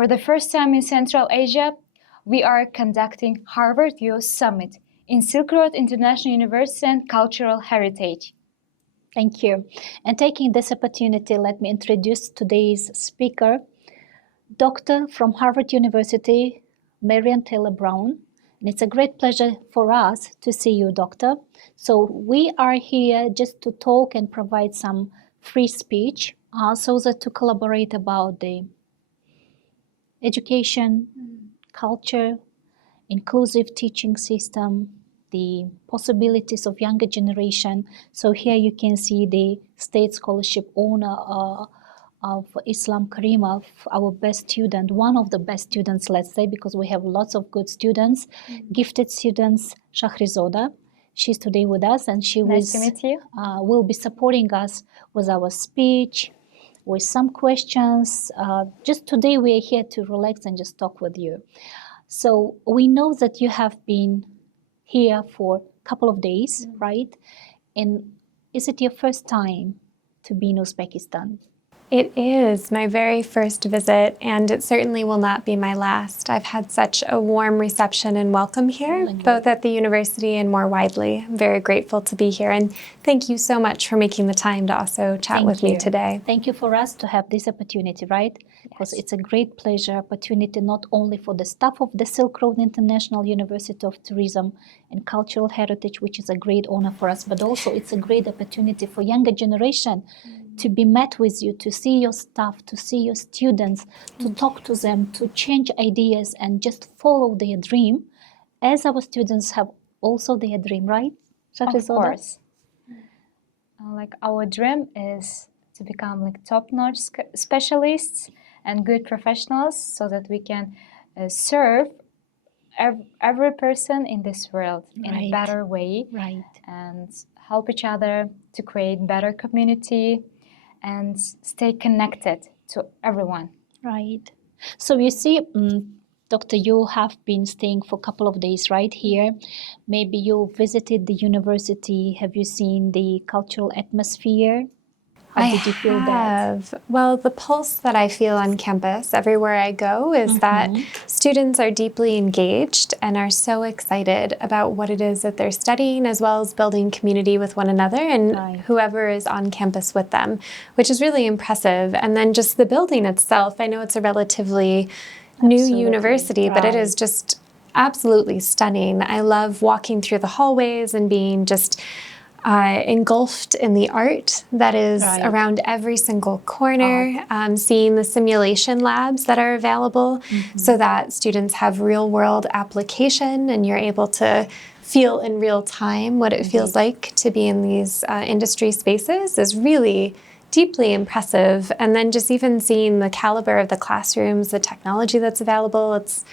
For the first time in Central Asia, we are conducting Harvard Youth Summit in Silk Road International University and Cultural Heritage. Thank you. And taking this opportunity, let me introduce today's speaker, Doctor from Harvard University, Marian Taylor Brown. And it's a great pleasure for us to see you, Doctor. So we are here just to talk and provide some free speech, so that to collaborate about the education, culture, inclusive teaching system, the possibilities of younger generation. So here you can see the state scholarship owner of Islam Karimov, our best student, one of the best students, let's say, because we have lots of good students, gifted students, Shahrizoda. She's today with us, and she Nice to meet you. will be supporting us with our speech, with some questions. Just today we are here to relax and just talk with you. So we know that you have been here for a couple of days, right? And is it your first time to be in Uzbekistan? It is my very first visit, and it certainly will not be my last. I've had such a warm reception and welcome here, both at the university and more widely. I'm very grateful to be here, and thank you so much for making the time to also chat with me today. Thank you for us to have this opportunity, right? Because it's a great pleasure, opportunity not only for the staff of the Silk Road International University of Tourism and Cultural Heritage, which is a great honor for us, but also it's a great opportunity for younger generation to be met with you, to see your staff, to see your students, to talk to them, to change ideas and just follow their dream, as our students have also their dream, right? Of course. Like our dream is to become like top-notch specialists and good professionals, so that we can serve every person in this world in a better way, and help each other to create better community and stay connected to everyone. Right. So you see, Doctor, you have been staying for a couple of days right here. Maybe you visited the university. Have you seen the cultural atmosphere? How did you feel that? Well, the pulse that I feel on campus everywhere I go is that students are deeply engaged and are so excited about what it is that they're studying, as well as building community with one another and whoever is on campus with them, which is really impressive. And then just the building itself, I know it's a relatively new university, but it is just absolutely stunning. I love walking through the hallways and being just engulfed in the art that is around every single corner, seeing the simulation labs that are available so that students have real-world application and you're able to feel in real time what it feels like to be in these industry spaces is really deeply impressive. And then just even seeing the caliber of the classrooms, the technology that's available, it's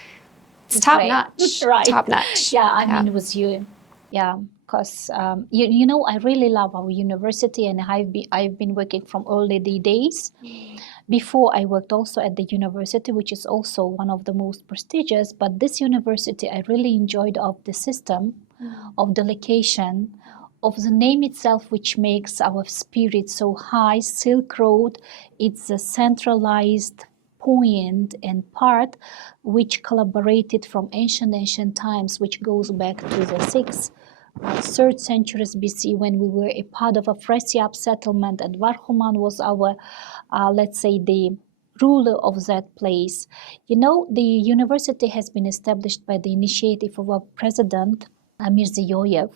top-notch. Top-notch. Yeah, I mean, with you. Yeah. Because you know, I really love our university, and I've been working from early days. Before I worked also at the university, which is also one of the most prestigious. But this university, I really enjoyed of the system, of the location, of the name itself, which makes our spirit so high. Silk Road, it's a centralized point and part which collaborated from ancient times, which goes back to the 3rd centuries BC, when we were a part of a Fresiap settlement, and Varhuman was our, let's say, the ruler of that place. You know, the university has been established by the initiative of our president, Amir Ziyoyev,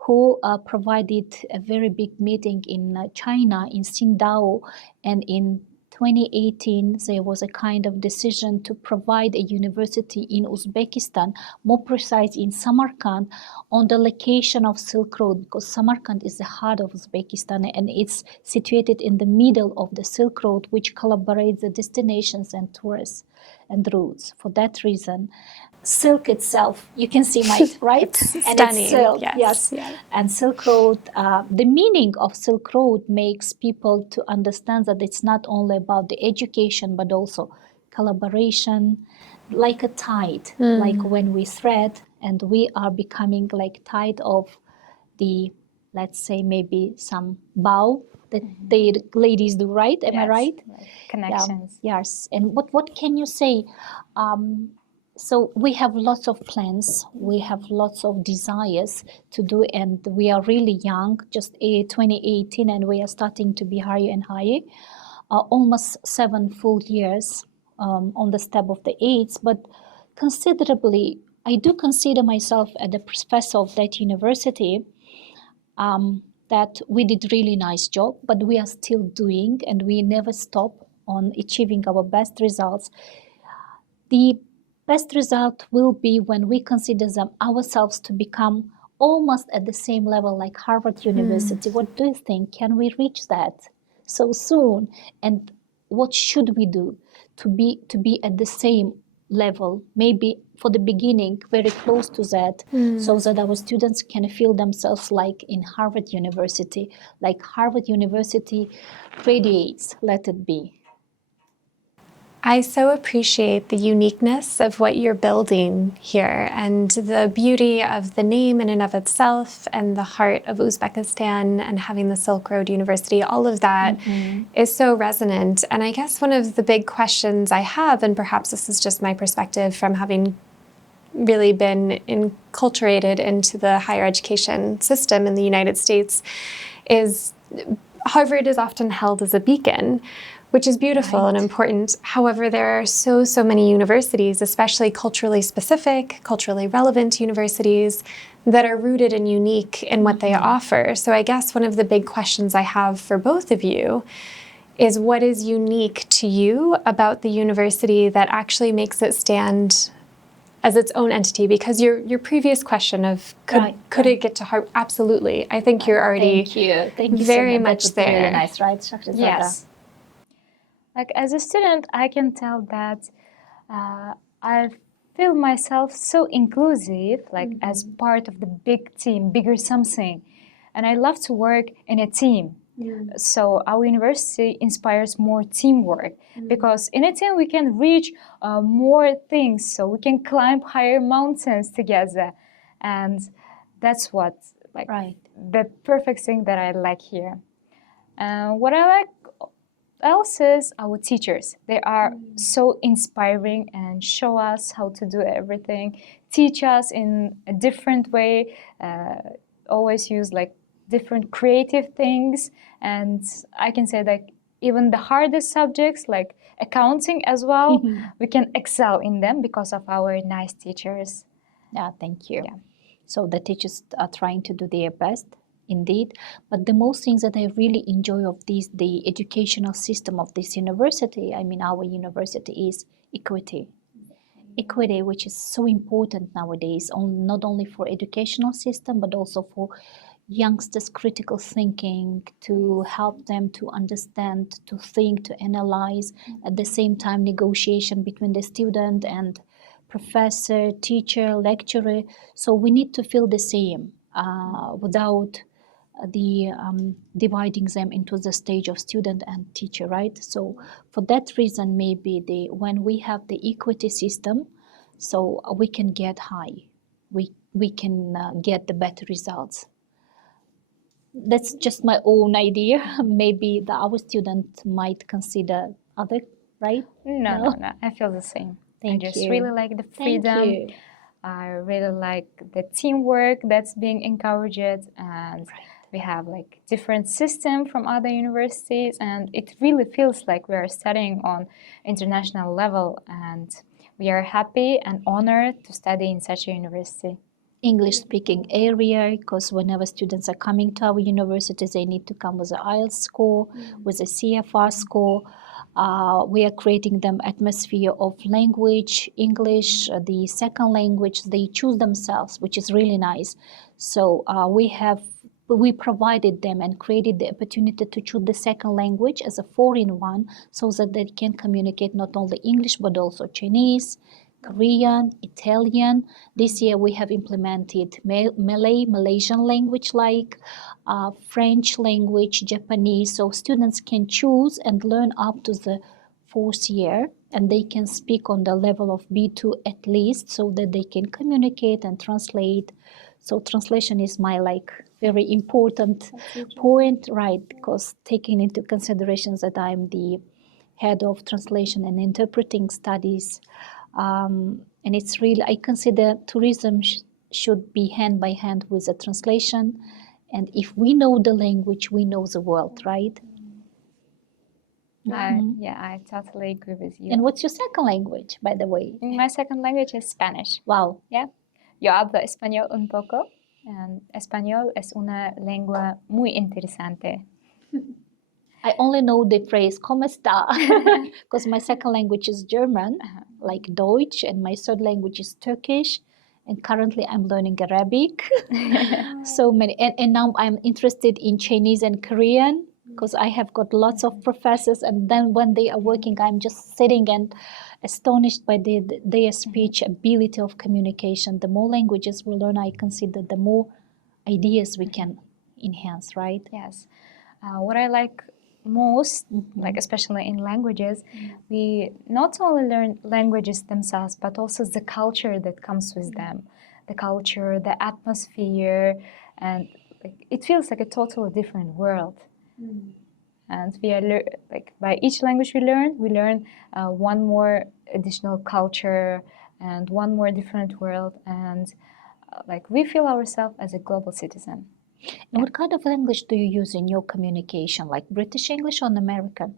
who provided a very big meeting in China, in Qingdao, and in 2018, there was a kind of decision to provide a university in Uzbekistan, more precise in Samarkand, on the location of Silk Road, because Samarkand is the heart of Uzbekistan and it's situated in the middle of the Silk Road, which collaborates the destinations and tourists and routes. For that reason, silk itself, you can see my right, it's and stunning. it's silk, yes. And Silk Road, the meaning of Silk Road makes people to understand that it's not only about the education but also collaboration, like a tide, like when we thread and we are becoming like tide of the, let's say, maybe some bow that the ladies do, right? Am I Yes, right? like connections. Yes. And what can you say? So we have lots of plans, we have lots of desires to do, and we are really young, just 2018, and we are starting to be higher and higher. Almost 7 full years on the step of the AIDS, but considerably, I do consider myself as a professor of that university. That we did really nice job, but we are still doing, and we never stop on achieving our best results. The best result will be when we consider them ourselves to become almost at the same level like Harvard University. What do you think? Can we reach that so soon? And what should we do to be at the same level? Maybe for the beginning, very close to that, so that our students can feel themselves like in Harvard University, like Harvard University radiates, let it be. I so appreciate the uniqueness of what you're building here and the beauty of the name in and of itself and the heart of Uzbekistan and having the Silk Road University. All of that is so resonant. And I guess one of the big questions I have, and perhaps this is just my perspective from having really been enculturated into the higher education system in the United States, is Harvard is often held as a beacon, which is beautiful and important. However, there are so many universities, especially culturally specific, culturally relevant universities, that are rooted and unique in what they offer. So I guess one of the big questions I have for both of you is, what is unique to you about the university that actually makes it stand as its own entity? Because your previous question of could it get to Harvard? Absolutely. I think you're already Thank you very so much That's there. Really nice, right? Shahrazada? Yes. Like as a student, I can tell that I feel myself so inclusive, like as part of the big team, bigger something. And I love to work in a team. So our university inspires more teamwork because in a team we can reach more things. So we can climb higher mountains together. And that's what, like, the perfect thing that I like here. What I like else is our teachers. They are so inspiring and show us how to do everything, teach us in a different way, always use like different creative things. And I can say that even the hardest subjects like accounting as well, we can excel in them because of our nice teachers. Yeah, thank you. So the teachers are trying to do their best. Indeed, but the most things that I really enjoy of the educational system of this university, I mean our university, is equity. Equity, which is so important nowadays, not only for educational system but also for youngsters' critical thinking, to help them to understand, to think, to analyze. At the same time, negotiation between the student and professor, teacher, lecturer. So we need to feel the same without the dividing them into the stage of student and teacher, right? So for that reason, maybe when we have the equity system, so we can get high, we can get the better results. That's just my own idea. Maybe our student might consider other, right? No. I feel the same. I just really like the freedom. I really like the teamwork that's being encouraged, and we have like different system from other universities, and it really feels like we are studying on international level, and we are happy and honored to study in such a university. English speaking area, because whenever students are coming to our universities, they need to come with an IELTS score, with a CFR score. We are creating them atmosphere of language, English, the second language they choose themselves, which is really nice. So we provided them and created the opportunity to choose the second language as a foreign one, so that they can communicate not only English but also Chinese, Korean, Italian. This year we have implemented Malaysian language, like French language, Japanese. So students can choose and learn up to the 4th year, and they can speak on the level of B2 at least, so that they can communicate and translate. So translation is my very important point, right? Because taking into considerations that I'm the head of translation and interpreting studies, and it's really, I consider tourism should be hand by hand with the translation. And if we know the language, we know the world, right? I totally agree with you. And what's your second language, by the way? My second language is Spanish. Wow. Yeah. Yo hablo español un poco. And español es una lengua muy interesante. I only know the phrase "¿Cómo está?" because my second language is German, like Deutsch, and my third language is Turkish. And currently I'm learning Arabic. So many. And now I'm interested in Chinese and Korean because I have got lots of professors. And then when they are working, I'm just sitting and astonished by their speech ability of communication. The more languages we learn, I consider the more ideas we can enhance, right? Yes. What I like most, like especially in languages, we not only learn languages themselves, but also the culture that comes with them, the culture, the atmosphere, and it feels like a totally different world. And we are like by each language we learn one more additional culture and one more different world, and like we feel ourselves as a global citizen. And what kind of language do you use in your communication, like British English or American?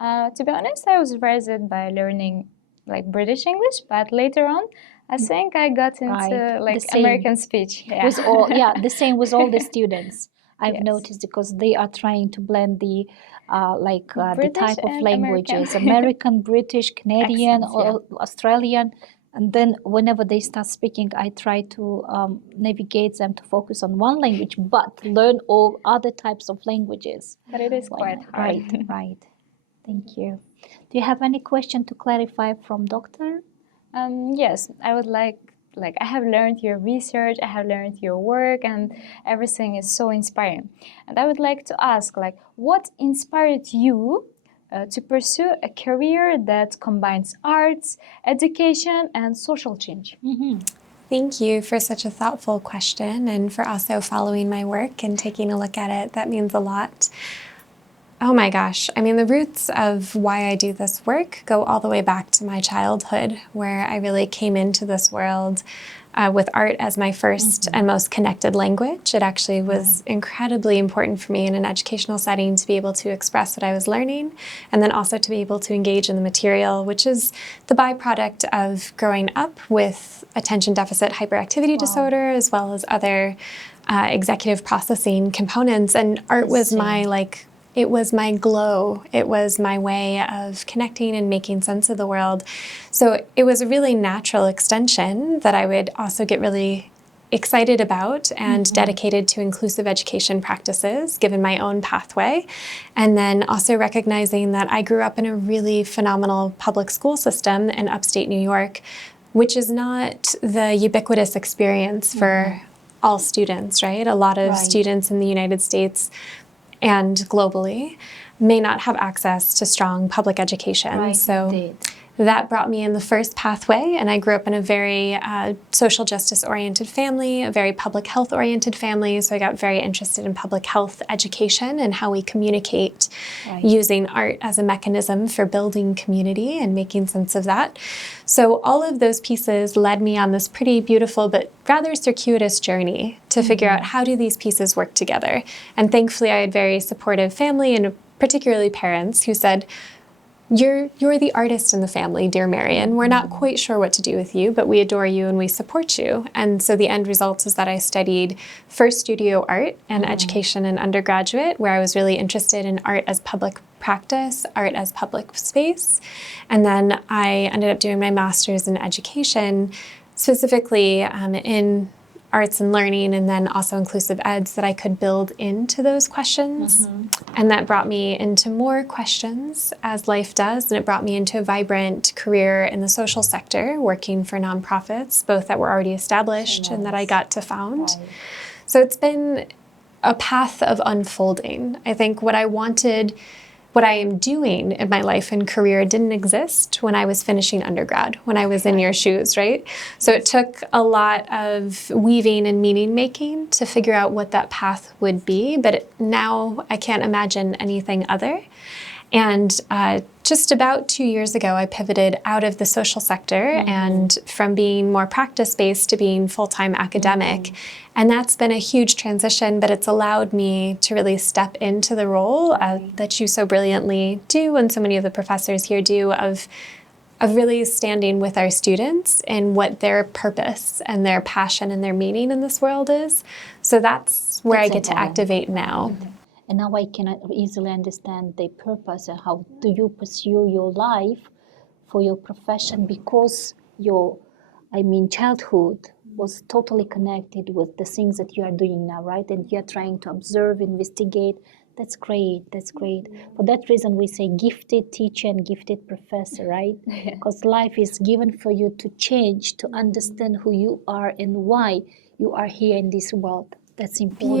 To be honest, I was raised by learning like British English, but later on, I think I got into like American speech. Yeah. The same with all the students. I've noticed because they are trying to blend the the type of languages, American, British, Canadian, or Australian. And then whenever they start speaking, I try to navigate them to focus on one language, but learn all other types of languages. But it is quite hard. Right. Thank you. Do you have any question to clarify from Doctor? Yes, I would like I have learned your research, I have learned your work, and everything is so inspiring. And I would like to ask, like, what inspired you to pursue a career that combines arts, education, and social change? Thank you for such a thoughtful question and for also following my work and taking a look at it. That means a lot. Oh my gosh. I mean, the roots of why I do this work go all the way back to my childhood, where I really came into this world with art as my first and most connected language. It actually was incredibly important for me in an educational setting to be able to express what I was learning, and then also to be able to engage in the material, which is the byproduct of growing up with attention deficit hyperactivity disorder, as well as other executive processing components. And art was my it was my glow. It was my way of connecting and making sense of the world. So it was a really natural extension that I would also get really excited about and dedicated to inclusive education practices, given my own pathway. And then also recognizing that I grew up in a really phenomenal public school system in upstate New York, which is not the ubiquitous experience for all students, right? A lot of students in the United States and globally may not have access to strong public education. So that brought me in the first pathway, and I grew up in a very social justice-oriented family, a very public health-oriented family, so I got very interested in public health education and how we communicate using art as a mechanism for building community and making sense of that. So all of those pieces led me on this pretty beautiful but rather circuitous journey to figure out how do these pieces work together. And thankfully I had very supportive family and particularly parents who said, You're the artist in the family, dear Marion. We're not quite sure what to do with you, but we adore you and we support you. And so the end result is that I studied first studio art and education in undergraduate, where I was really interested in art as public practice, art as public space. And then I ended up doing my master's in education, specifically in arts and learning, and then also inclusive eds that I could build into those questions. And that brought me into more questions, as life does, and it brought me into a vibrant career in the social sector, working for nonprofits, both that were already established and that I got to found. So it's been a path of unfolding. I think what I wanted what I am doing in my life and career didn't exist when I was finishing undergrad, when I was in your shoes, right? So it took a lot of weaving and meaning making to figure out what that path would be. But now I can't imagine anything other. And just about 2 years ago, I pivoted out of the social sector and from being more practice-based to being full-time academic. And that's been a huge transition, but it's allowed me to really step into the role that you so brilliantly do, and so many of the professors here do, of really standing with our students and what their purpose and their passion and their meaning in this world is. So that's where I get to activate now. And now I can easily understand the purpose and how do you pursue your life for your profession, because your, childhood was totally connected with the things that you are doing now, right? And you're trying to observe, investigate. That's great. That's great. For that reason, we say gifted teacher and gifted professor, right? Because life is given for you to change, to understand who you are and why you are here in this world. That's important.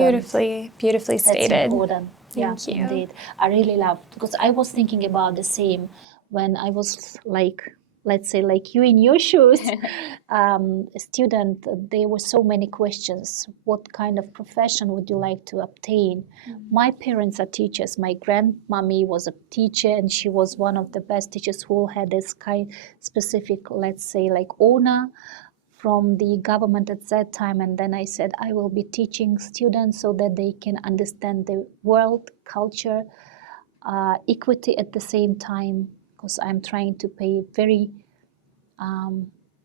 Beautifully stated. That's important. Thank you. Indeed. I really loved, because I was thinking about the same when I was like, let's say, like you in your shoes, a student. There were so many questions. What kind of profession would you like to obtain? My parents are teachers. My grandmommy was a teacher, and she was one of the best teachers who had this kind specific, let's say, like honor from the government at that time. And then I said I will be teaching students so that they can understand the world, culture, equity at the same time, because I'm trying to pay very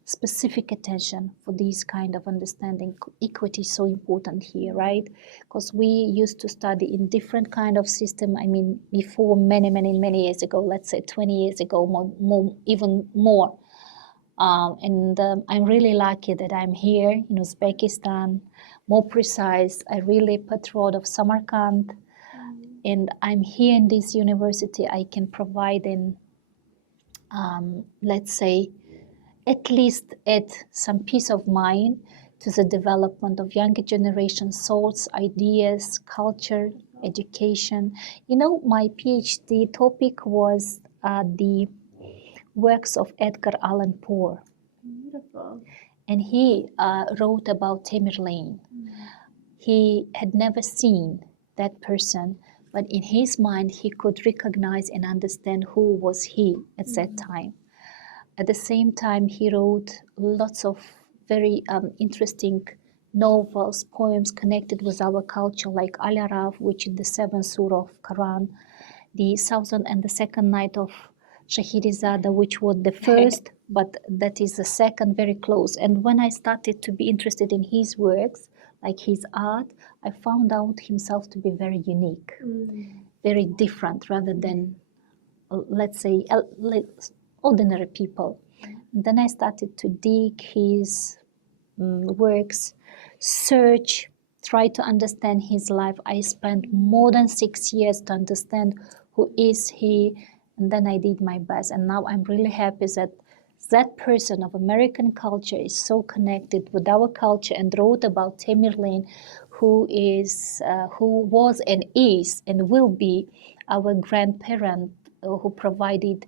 specific attention for these kind of understanding. Equity is so important here, right? Because we used to study in different kind of system. Before many years ago, let's say 20 years ago, even more. I'm really lucky that I'm here in Uzbekistan. More precise, I really patriot of Samarkand, and I'm here in this university. I can provide let's say, at least add some peace of mind to the development of younger generation thoughts, ideas, culture, education. My PhD topic was the works of Edgar Allan Poe. Beautiful. And he wrote about Tamerlane. He had never seen that person, but in his mind he could recognize and understand who was he at that time. At the same time, he wrote lots of very interesting novels, poems connected with our culture, like Al-Araf, which is the 7th surah of Quran, the 1002nd night of Shahirizada, which was the first, but that is the second, very close. And when I started to be interested in his works, like his art, I found out himself to be very unique, very different, rather than, let's say, ordinary people. And then I started to dig his works, search, try to understand his life. I spent more than 6 years to understand who is he, and then I did my best. And now I'm really happy that that person of American culture is so connected with our culture and wrote about Tamerlane, who was and is and will be our grandparent, who provided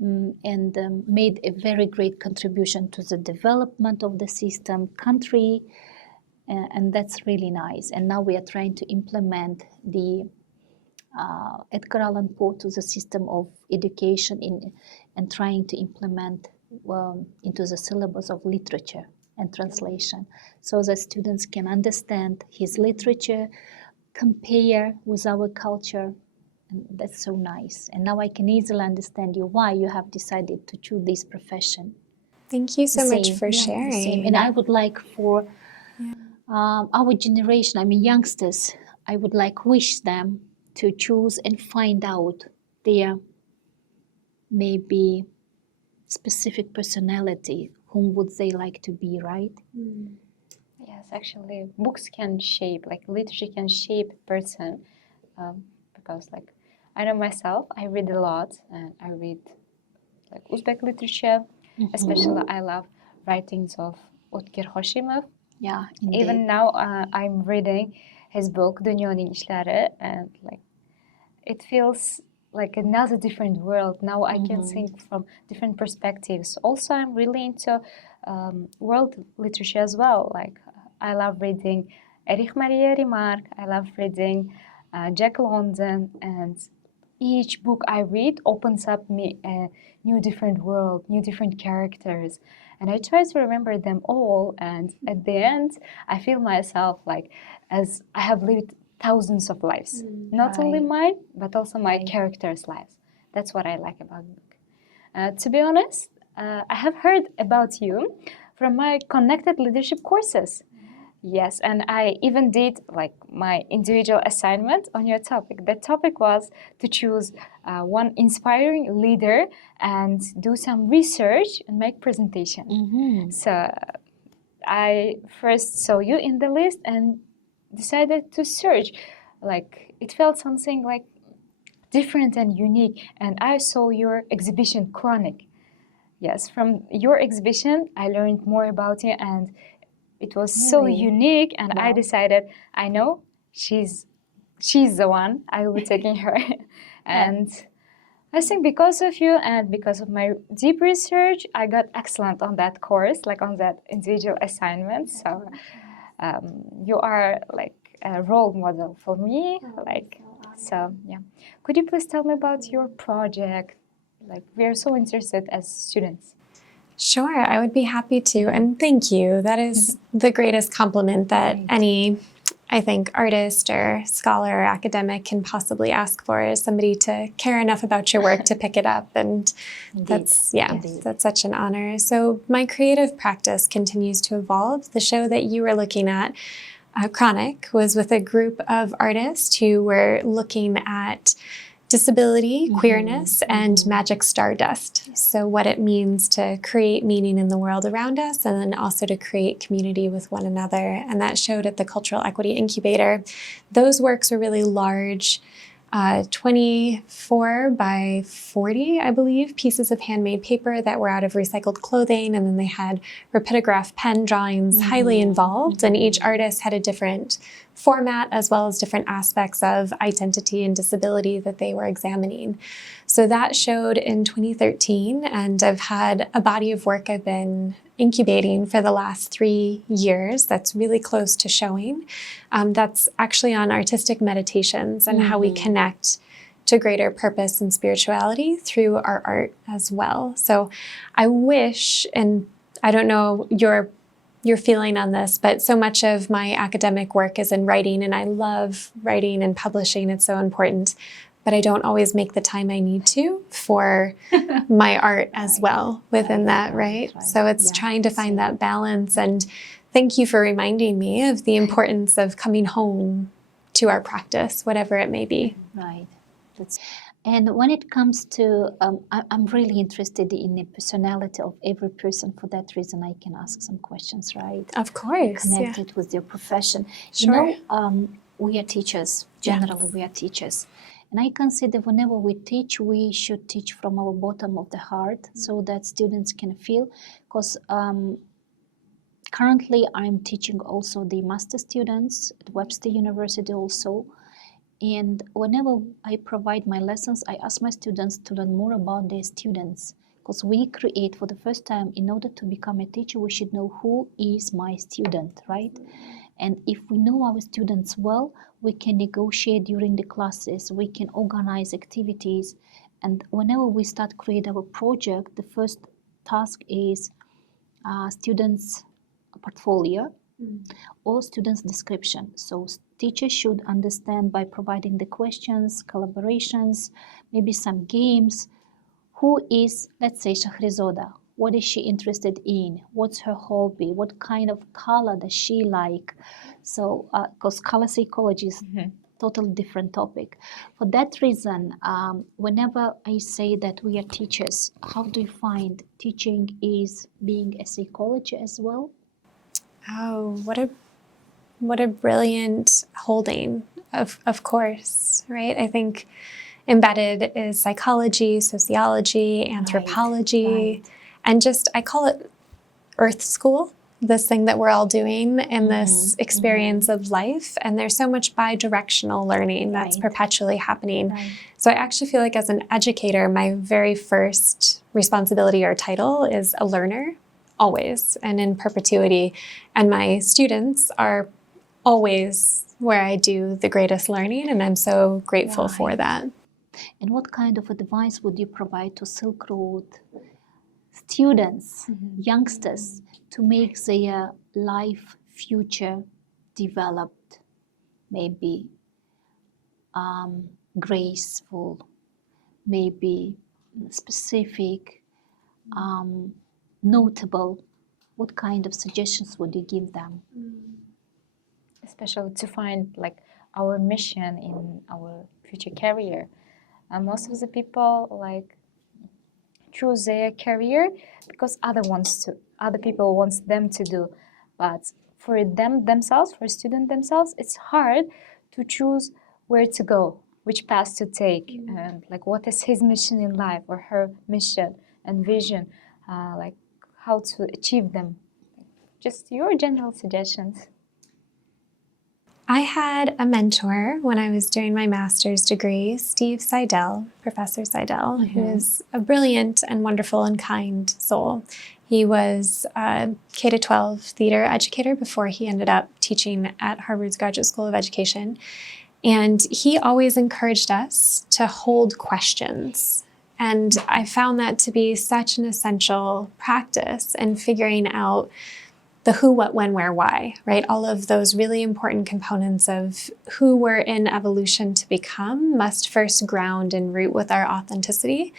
and made a very great contribution to the development of the system, country, and that's really nice. And now we are trying to implement the Edgar Allan Poe to the system of education and trying to implement into the syllabus of literature and translation, so that students can understand his literature, compare with our culture. And that's so nice. And now I can easily understand you why you have decided to choose this profession. Thank you so much for sharing. And I would like for our generation, youngsters, I would like wish them to choose and find out their maybe specific personality. Whom would they like to be, right? Yes, actually, books can shape, like literature can shape a person, because like I know myself, I read a lot, and I read like Uzbek literature. Especially, I love writings of Otkir Hoshimov. Yeah, indeed. Even now, I'm reading his book Dunyoning İşleri, and like it feels like another different world. Now I can think from different perspectives. Also, I'm really into world literature as well. Like I love reading Erich Maria Remarque. I love reading Jack London, and each book I read opens up me a new different world, new different characters. And I try to remember them all. And at the end, I feel myself like as I have lived thousands of lives. Not only Right. mine, but also my Right. characters' lives. That's what I like about the book. To be honest, I have heard about you from my connected leadership courses. Yes, and I even did like my individual assignment on your topic. The topic was to choose one inspiring leader and do some research and make presentation. So I first saw you in the list and decided to search. Like it felt something like different and unique, and I saw your exhibition Chronic. Yes, from your exhibition, I learned more about you, and it was so Really? unique, and I Wow. decided, I know she's the one. I will be taking her. And I think because of you and because of my deep research, I got excellent on that course, like on that individual assignment. So you are like a role model for me. Like so, yeah. Could you please tell me about your project? Like we are so interested as students. Sure, I would be happy to. And thank you. That is the greatest compliment that Right. any, I think, artist or scholar or academic can possibly ask for is somebody to care enough about your work to pick it up. And that's, Indeed. that's such an honor. So my creative practice continues to evolve. The show that you were looking at, Chronic, was with a group of artists who were looking at disability, queerness, and magic stardust. So what it means to create meaning in the world around us, and then also to create community with one another. And that showed at the Cultural Equity Incubator. Those works are really large, 24 by 40, I believe, pieces of handmade paper that were out of recycled clothing. And then they had rapidograph pen drawings, highly involved. And each artist had a different format as well as different aspects of identity and disability that they were examining. So that showed in 2013, and I've had a body of work I've been incubating for the last 3 years that's really close to showing. That's actually on artistic meditations and how we connect to greater purpose and spirituality through our art as well. So I wish, and I don't know your feeling on this, but so much of my academic work is in writing, and I love writing and publishing. It's so important. But I don't always make the time I need to for my art as well within that, right? So it's trying to find that balance. And thank you for reminding me of the importance of coming home to our practice, whatever it may be. Right. And when it comes to, I'm really interested in the personality of every person. For that reason, I can ask some questions, right? Of course. Connected with your profession. Sure. You know, we are teachers. Generally, we are teachers. And I consider whenever we teach, we should teach from our bottom of the heart so that students can feel. Because currently, I'm teaching also the master students at Webster University also. And whenever I provide my lessons, I ask my students to learn more about their students. Because we create, for the first time, in order to become a teacher, we should know who is my student, right? And if we know our students well, we can negotiate during the classes, we can organize activities. And whenever we start create our project, the first task is students' portfolio or students' description. So teachers should understand by providing the questions, collaborations, maybe some games. Who is, let's say, Shahrizoda? What is she interested in? What's her hobby? What kind of color does she like? So, because color psychology is totally different topic. For that reason, whenever I say that we are teachers, how do you find teaching is being a psychology as well? Oh, what a brilliant holding, of course, right? I think embedded is psychology, sociology, anthropology, and just, I call it Earth School. this thing that we're all doing in this experience of life. And there's so much bi-directional learning that's perpetually happening. Right. So I actually feel like as an educator, my very first responsibility or title is a learner, always, and in perpetuity. And my students are always where I do the greatest learning, and I'm so grateful for that. And what kind of advice would you provide to Silk Road students, youngsters, to make their life future developed, maybe graceful, maybe specific, notable? What kind of suggestions would you give them? Especially to find like our mission in our future career. Most of the people like choose their career because other people wants them to do, but for for student themselves, it's hard to choose where to go, which path to take, and like what is his mission in life or her mission and vision, like how to achieve them. Just your general suggestions. I had a mentor when I was doing my master's degree, Steve Seidel, Professor Seidel, who is a brilliant and wonderful and kind soul. He was a K-12 theater educator before he ended up teaching at Harvard's Graduate School of Education. And he always encouraged us to hold questions. And I found that to be such an essential practice in figuring out the who, what, when, where, why, right? All of those really important components of who we're in evolution to become must first ground and root with our authenticity.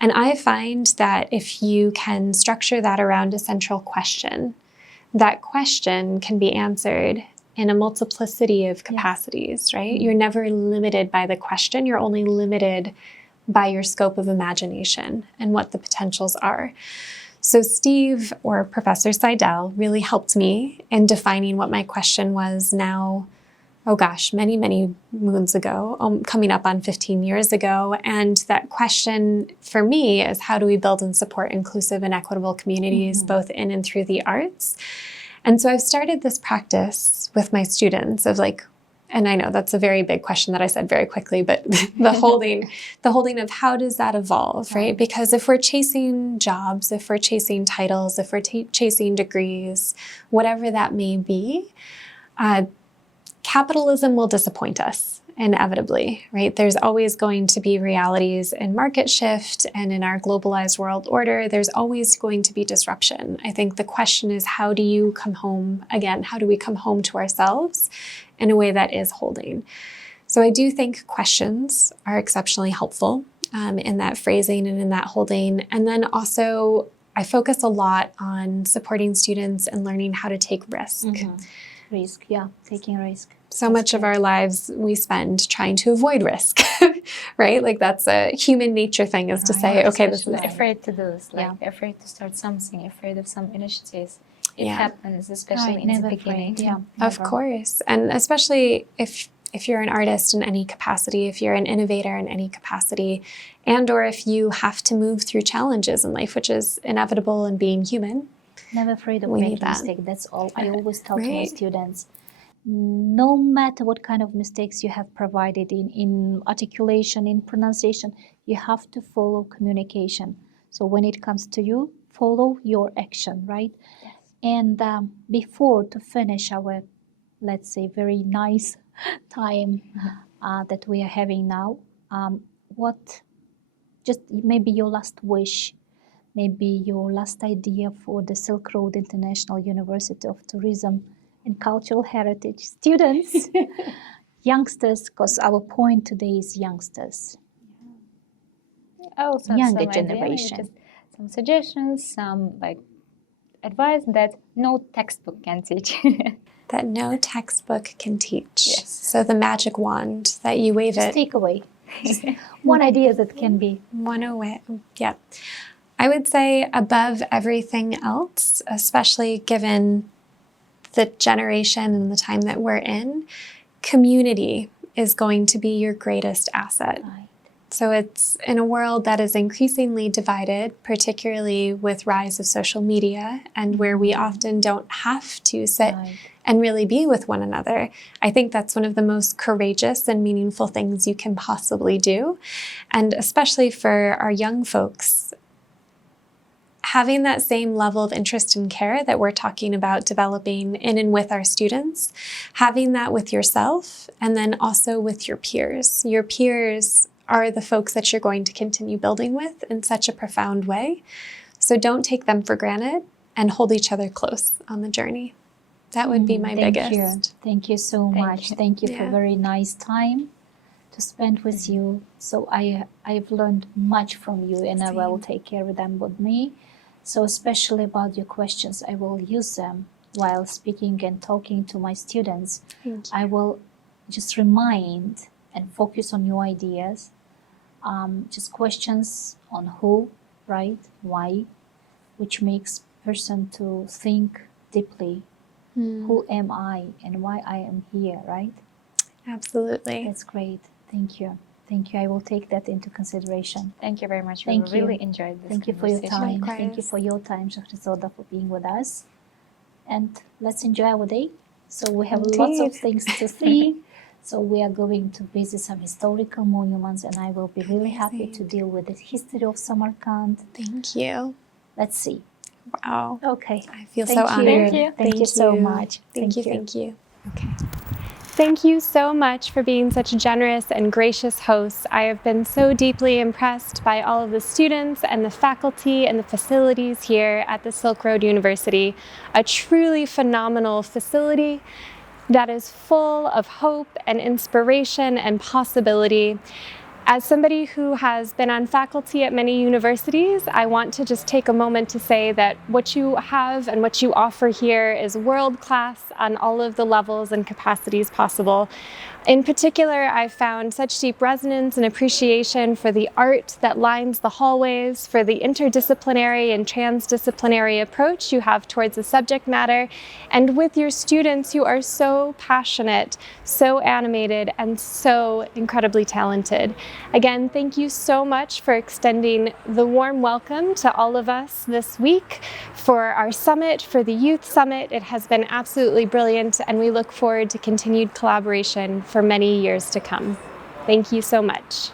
And I find that if you can structure that around a central question, that question can be answered in a multiplicity of capacities, right? You're never limited by the question. You're only limited by your scope of imagination and what the potentials are. So Steve, or Professor Seidel, really helped me in defining what my question was now, many, many moons ago, coming up on 15 years ago. And that question for me is, how do we build and support inclusive and equitable communities, both in and through the arts? And so I've started this practice with my students of like, and I know that's a very big question that I said very quickly, but the holding of how does that evolve, right? Because if we're chasing jobs, if we're chasing titles, if we're chasing degrees, whatever that may be, capitalism will disappoint us inevitably, right? There's always going to be realities in market shift, and in our globalized world order, there's always going to be disruption. I think the question is, how do you come home again? How do we come home to ourselves in a way that is holding? So I do think questions are exceptionally helpful in that phrasing and in that holding. And then also, I focus a lot on supporting students and learning how to take risk. Risk, taking risk. So much of our lives we spend trying to avoid risk, right? Like that's a human nature thing, is to say, okay, this is afraid to do this, like afraid to start something, afraid of some initiatives. It happens, especially in the beginning. Of course. And especially if you're an artist in any capacity, if you're an innovator in any capacity, and or if you have to move through challenges in life, which is inevitable in being human. Never afraid of making a mistake. That's all. I always tell to my students, no matter what kind of mistakes you have provided in articulation, in pronunciation, you have to follow communication. So when it comes to you, follow your action, right? Yes. And before to finish our, let's say, very nice time that we are having now, what, just maybe your last wish, maybe your last idea for the Silk Road International University of Tourism and Cultural Heritage students, youngsters, because our point today is youngsters. Younger generation. Some suggestions, some like advice that no textbook can teach. That no textbook can teach. Yes. So the magic wand that you wave Just take away. One idea that can be. One away. Yeah. I would say above everything else, especially given the generation and the time that we're in, community is going to be your greatest asset. Right. So it's in a world that is increasingly divided, particularly with rise of social media, and where we often don't have to sit and really be with one another. I think that's one of the most courageous and meaningful things you can possibly do. And especially for our young folks, having that same level of interest and care that we're talking about developing in and with our students, having that with yourself, and then also with your peers. Your peers are the folks that you're going to continue building with in such a profound way. So don't take them for granted and hold each other close on the journey. That would be my biggest. Thank you so much. Thank you for a very nice time to spend with you. So I've learned much from you, and I will take care of them with me. So especially about your questions, I will use them while speaking and talking to my students. I will just remind and focus on your ideas. Just questions on who, right, why, which makes person to think deeply. Who am I and why I am here, right? Absolutely. That's great. Thank you. Thank you. I will take that into consideration. Thank you very much. Thank We you. really enjoyed this Thank you for your time. Likewise. Thank you for your time, Shahrizoda, for being with us. And let's enjoy our day. So we have lots of things to see. So we are going to visit some historical monuments, and I will be really happy to deal with the history of Samarkand. Thank you. Let's see. Wow. Okay. I feel so honored. Thank you so much. Thank you. Okay. Thank you so much for being such generous and gracious hosts. I have been so deeply impressed by all of the students and the faculty and the facilities here at the Silk Road University. A truly phenomenal facility that is full of hope and inspiration and possibility. As somebody who has been on faculty at many universities, I want to just take a moment to say that what you have and what you offer here is world-class on all of the levels and capacities possible. In particular, I found such deep resonance and appreciation for the art that lines the hallways, for the interdisciplinary and transdisciplinary approach you have towards the subject matter, and with your students who are so passionate, so animated, and so incredibly talented. Again, thank you so much for extending the warm welcome to all of us this week for our summit, for the Youth Summit. It has been absolutely brilliant, and we look forward to continued collaboration for many years to come. Thank you so much.